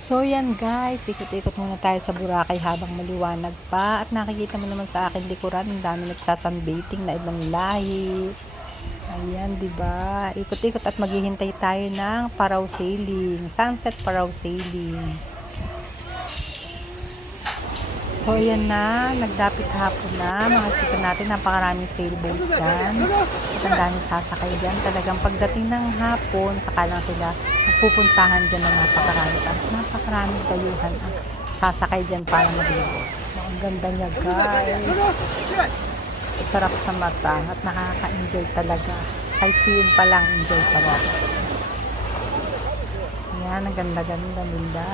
So yan guys, ikot-ikot muna tayo sa Boracay habang maliwanag pa. At nakikita mo naman sa akin likuran, ang dami nagsasunbathing na ibang lahi. Ayan, 'di ba? Ikot-ikot at maghihintay tayo ng parasailing, sunset parasailing. So ayan na, nagdapit hapon na. Makikita natin napakaraming sailboat dyan. At ang daming sasakay dyan. Talagang pagdating ng hapon, saka lang sila magpupuntahan dyan na napakarami. At napakaraming kayuhan ang sasakay dyan para maglibot. So ang ganda niya guys. Sarap sa mata at nakaka-enjoy talaga. Kahit seeing pa lang, enjoy talaga. Ayan, ang ganda-ganda nila.